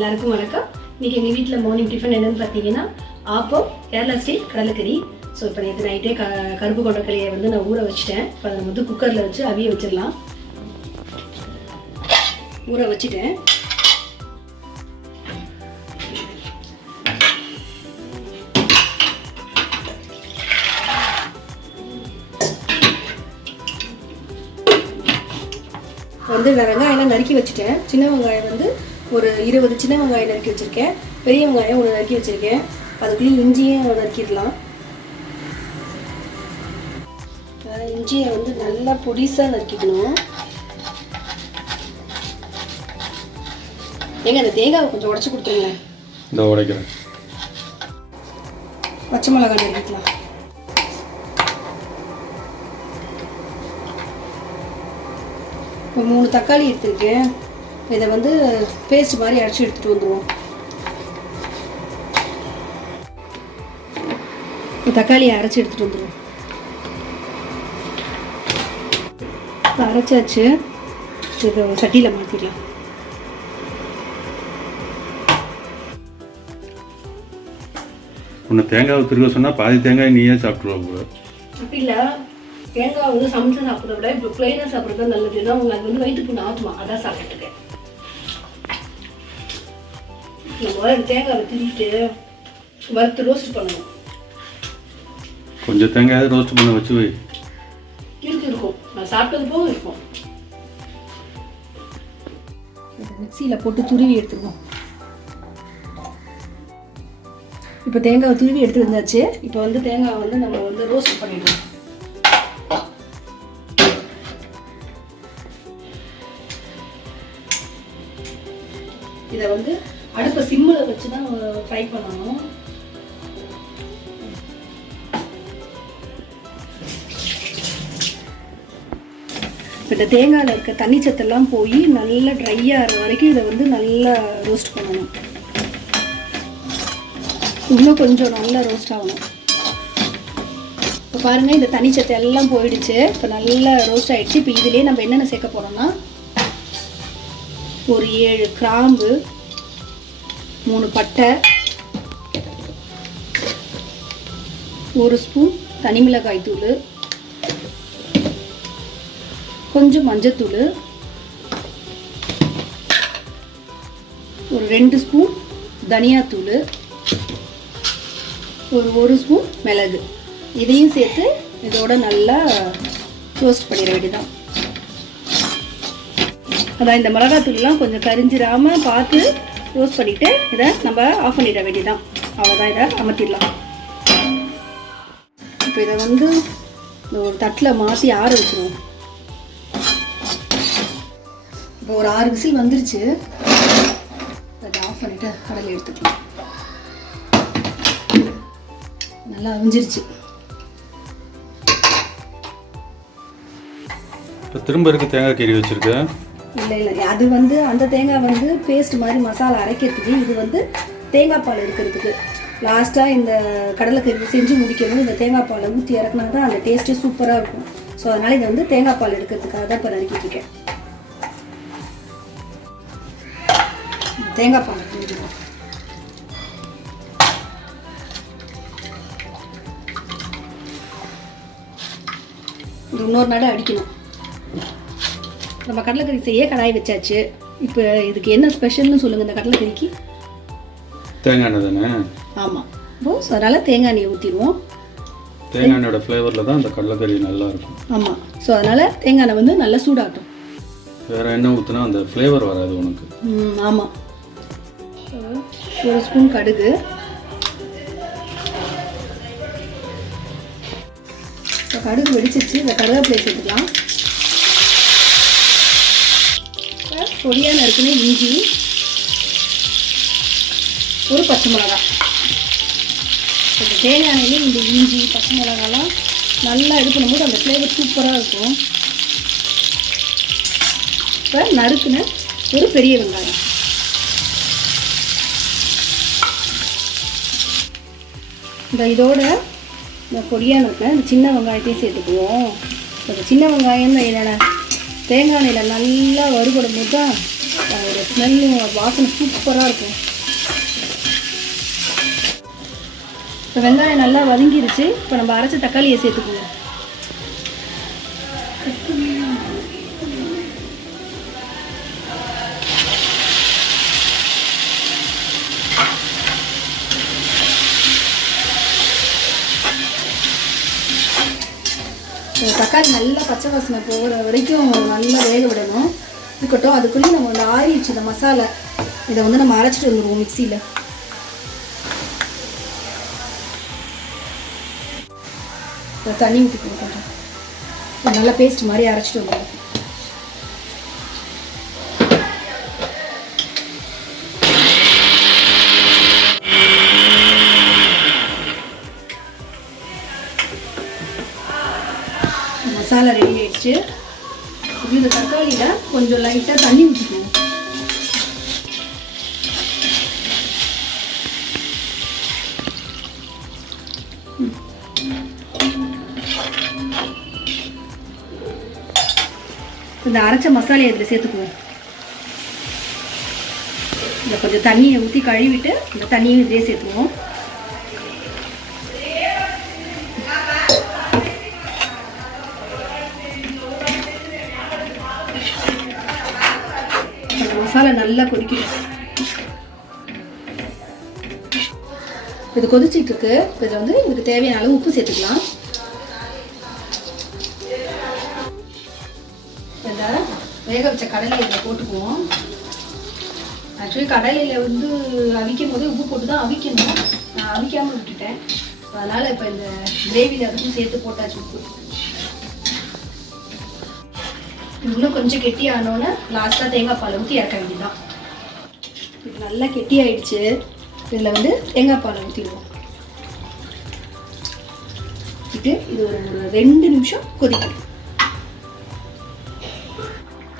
எல்லாருக்கும் வணக்கம். இன்னைக்கு எங்கள் வீட்டில் மார்னிங் டிஃபன் என்னன்னு பார்த்தீங்கன்னா ஆப்பம், கேரளா ஸ்டைல் கடலைக்கறி. ஸோ இப்போ நேற்று நைட்டே கருப்பு கொண்டக்கலையை வந்து நான் ஊற வச்சுட்டேன். இப்போ அதை வந்து குக்கரில் வச்சு அவிய வச்சிடலாம். ஊற வச்சுட்டேன். வந்து வெங்காயம் நறுக்கி வச்சுட்டேன். சின்ன வெங்காயம் வந்து ஒரு 20 சின்ன வெங்காயம் நறுக்கி வச்சுருக்கேன். பெரிய வெங்காயம் ஒன்று நறுக்கி வச்சுருக்கேன். அதுக்குள்ளேயும் இஞ்சியும் நறுக்கிடலாம். இஞ்சியை வந்து நல்லா பொடிசாக நறுக்கிக்கணும். அந்த தேங்காவை கொஞ்சம் உடச்சி கொடுத்துருங்க. இந்த உடைக்கிறேன். பச்சை மிளகாய் நறுக்கிக்கலாம். இப்போ 3 தக்காளி எடுத்துருக்கேன். இதை வந்து பேஸ்ட் மாதிரி அரைச்சி எடுத்துகிட்டு வந்துடுவோம். தக்காளியை அரைச்சி எடுத்துகிட்டு வந்துடுவோம். அரைச்சாச்சு. இதை சட்டியில் மாற்றிடலாம். உன்னை தேங்காய் திருக்க சொன்னால் பாதி தேங்காய் நீயே சாப்பிட்ருவா போல. அப்படி இல்லை, தேங்காய் வந்து சமைச்சு சாப்பிட்றத விட இப்போ பிளைனாக சாப்பிட்றது தான் நல்லது. ஏன்னா உங்களுக்கு வந்து வயிற்று புண்ணு ஆகுமா, அதான் சாப்பிட்டுருக்கேன். நம்ம தேங்காவை திருவிட்டு வறுத்து ரோஸ்ட் பண்ணணும். கொஞ்சம் தேங்காய் ரோஸ்ட் பண்ண வச்சு வை. இருக்கும், நான் சாப்பிட்டது போக இருக்கும். மிக்சியில் போட்டு துருவி எடுத்துருவோம். இப்போ தேங்காவை துருவி எடுத்து வந்தாச்சு. இப்போ வந்து தேங்காவை வந்து நம்ம வந்து ரோஸ்ட் பண்ணிடுவோம். இதை வந்து அடுப்பை சிம்மில் வச்சு தான் ஃப்ரை பண்ணணும். இந்த தேங்காயில் இருக்க தண்ணி சத்தெல்லாம் போய் நல்லா ட்ரை ஆகிற வரைக்கும் இதை வந்து நல்லா ரோஸ்ட் பண்ணணும். இன்னும் கொஞ்சம் நல்லா ரோஸ்ட் ஆகணும். இப்போ பாருங்கள், இந்த தண்ணி சத்து எல்லாம் போயிடுச்சு. இப்போ நல்லா ரோஸ்ட் ஆகிடுச்சு. இப்போ இதிலே நம்ம என்னென்ன சேர்க்க போகிறோம்னா ஒரு 7 கிராம்பு, 3 பட்டை, 1 ஸ்பூன் தனி மிளகாய் தூள், கொஞ்சம் மஞ்சத்தூள், ஒரு 2 ஸ்பூன் தனியாத்தூள், ஒரு 1 ஸ்பூன் மிளகு. இதையும் சேர்த்து இதோட நல்லா ரோஸ்ட் பண்ணிட வேண்டியதான். அதான் இந்த மிளகாத்தூள்லாம் கொஞ்சம் கரிஞ்சிடாமல் பார்த்து ரோஸ்ட் பண்ணிவிட்டு இதை நம்ம ஆஃப் பண்ணிட வேண்டியதான். அவ்வளோதான், இதை அமர்த்திடலாம். இப்போ இதை வந்து இந்த ஒரு தட்டில் மாற்றி ஆற வச்சுருவோம். இப்போ ஒரு 6 விசில் வந்துருச்சு. அதை ஆஃப் பண்ணிவிட்டு கடலை எடுத்துக்கலாம். நல்லா அவிஞ்சிருச்சு. இப்போ திரும்ப இருக்க தேங்காய் கறி வச்சுருக்கேன். இல்லை, அது வந்து அந்த தேங்காய் வந்து பேஸ்ட் மாதிரி மசாலா அரைக்கிறதுக்கு, இது வந்து தேங்காய் பால் எடுக்கிறதுக்கு. லாஸ்ட்டாக இந்த கடலைக்கறி செஞ்சு முடிக்கணும். இந்த தேங்காய் பாலை ஊற்றி இறக்குனா தான் அந்த டேஸ்ட்டே சூப்பராக இருக்கும். ஸோ அதனால் இதை வந்து தேங்காய் பால் எடுக்கிறதுக்காக தான் இப்போ நறுக்கிட்டு இருக்கேன். தேங்காய் பால் எடுத்துக்கலாம். இது இன்னொரு நாடு அடிக்கணும். நம்ம கடலைக்கறி செய்ய கடாய் வச்சாச்சு. இப்போ இதுக்கு என்ன ஸ்பெஷல்னு சொல்லுங்கள். இந்த கடலைக்கறிக்கு தேங்காய் எண்ணெய் தானே? ஆமாம். இப்போ அதனால் தேங்காய் எண்ணெய் ஊற்றிடுவோம். தேங்காய் எண்ணெயோட ஃப்ளேவரில் தான் அந்த கடலைக்கறி நல்லா இருக்கும். ஆமாம். ஸோ அதனால் தேங்காய் எண்ணெய் வந்து நல்லா சூடாகட்டும். வேறு எண்ணெய் ஊற்றினா அந்த ஃப்ளேவர் வராது உனக்கு. ஆமாம். 1 ஸ்பூன் கடுகு, இப்போ கடுகு வெடிச்சிச்சு. இந்த கருவேப்பிலை சேர்த்துக்கலாம். பொடியாக நறுக்குன இஞ்சி, ஒரு பச்சை மிளகாய். இந்த தேங்காய் எண்ணெயிலே இந்த இஞ்சி பச்சை மிளகாலாம் நல்லா இது பண்ணும்போது அந்த ஃப்ளேவர் சூப்பராக இருக்கும். இப்போ நறுக்குன ஒரு பெரிய வெங்காயம், இதோட இந்த பொடியாக நறுக்குன இந்த சின்ன வெங்காயத்தையும் சேர்த்துக்குவோம். இந்த சின்ன வெங்காயம் என்னென்ன தேங்காய் எண்ணெயில் நல்லா வறுபடும் போது தான் ஒரு ஸ்மெல்லும் வாசனை சூப்பராக இருக்கும். இப்போ வெங்காயம் நல்லா வதங்கிருச்சு. இப்போ நம்ம அரைச்ச தக்காளியை சேர்த்துக்குவோம். தக்காளி நல்லா பச்சை வாசனை போகிற வரைக்கும் நல்லா வேக விடணும். இருக்கட்டும், அதுக்குள்ளேயும் நம்ம வந்து ஆறிடுச்சு இந்த மசாலா. இதை வந்து நம்ம அரைச்சிட்டு வந்துடுவோம் மிக்சியில். தண்ணி ஊற்றிக்கணும் கொஞ்சம். நல்லா பேஸ்ட் மாதிரி அரைச்சிட்டு வந்துடுவோம். மசாலா ரெடி ஆயிடுச்சு. இந்த தக்காளியில் கொஞ்சம் லைட்டாக தண்ணி ஊற்றிக்கணும். இந்த அரைச்ச மசாலையை இதில் சேர்த்துக்குவோம். இந்த கொஞ்சம் தண்ணியை ஊற்றி கழுவிட்டு இந்த தண்ணியும் இதிலே சேர்த்துக்குவோம். மசாலா நல்லா கொதிக்கணும். இது கொதிச்சிட்டு இருக்கு. இதில் வந்து இதுக்கு தேவையான அளவு உப்பு சேர்த்துக்கலாம். இந்த வேக வச்ச கடலையை இதில் போட்டுக்குவோம். ஆக்சுவலி கடலையில் வந்து அவிக்கும் போதே உப்பு போட்டு தான் அவிக்கணும். நான் அவிக்காமல் விட்டுட்டேன். அதனால் இப்போ இந்த கிரேவியில் அதுக்கும் சேர்த்து போட்டாச்சு உப்பு. இன்னும் கொஞ்சம் கெட்டி ஆனோன்னு லாஸ்ட்டாக தேங்காய் பால் ஊற்றி இறக்க வேண்டியதுதான். இது நல்லா கெட்டி ஆயிடுச்சு. இதில் வந்து தேங்காய் பால் ஊற்றிடுவோம். இது ஒரு 2 நிமிஷம் கொதிக்கும்.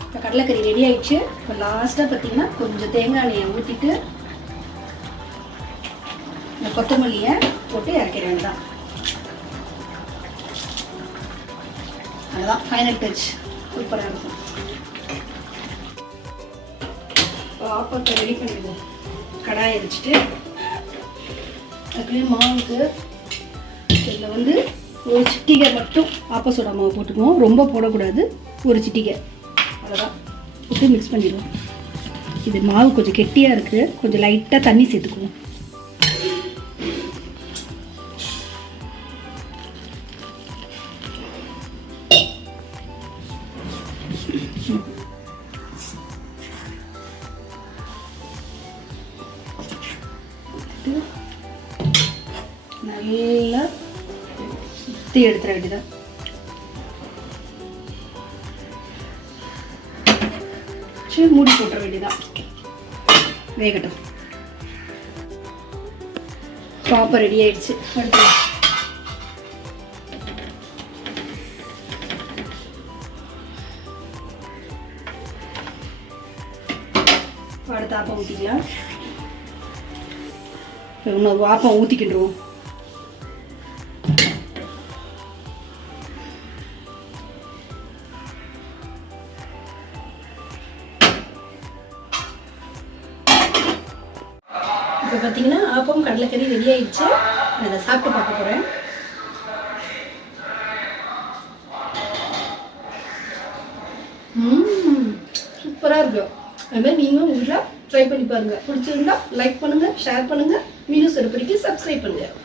இப்போ கடலைக்கறி ரெடி ஆயிடுச்சு. இப்போ லாஸ்ட்டாக பார்த்தீங்கன்னா கொஞ்சம் தேங்காய் எண்ணெயை ஊற்றிட்டு இந்த கொத்தமல்லியை போட்டு இறக்கிற வேண்டியதான். அதுதான் ஃபைனல் டச். சூப்பராக இருக்கும். ஆப்பத்தை ரெடி பண்ணிடுவோம். கடாயை வச்சுட்டு அதுக்குள்ளேயே மாவுக்கு இதில் வந்து ஒரு சிட்டிகை மட்டும் ஆப்ப சோடா மாவு போட்டுக்குவோம். ரொம்ப போடக்கூடாது, ஒரு சிட்டிகை அவ்வளோதான் போட்டு மிக்ஸ் பண்ணிடுவோம். இது மாவு கொஞ்சம் கெட்டியாக இருக்குது. கொஞ்சம் லைட்டாக தண்ணி சேர்த்துக்குவோம். நல்லா சுற்றி எடுத்துட வேண்டியதான். மூடி போட்டுற வேண்டியதான். வேகட்டும். ப்ராப்பர் ரெடி ஆயிடுச்சு. அடுத்த ஆப்பம் ஊற்றிக்கலாம். இன்னொரு ஆப்பம் ஊற்றிக்கிட்டுருவோம். இப்போ பார்த்தீங்கன்னா ஆப்பம் கடலைக்கறி ரெடி ஆயிடுச்சு. நான் அதை சாப்பிட்டு பார்க்க போகிறேன். சூப்பராக இருக்கும். அதுமாதிரி நீங்களும் உங்கள் வீட்டில் ட்ரை பண்ணி பாருங்கள். பிடிச்சிருந்தா லைக் பண்ணுங்கள், ஷேர் பண்ணுங்கள், மீனஸ் எடுப்படிக்கு சப்ஸ்கிரைப் பண்ணுங்கள்.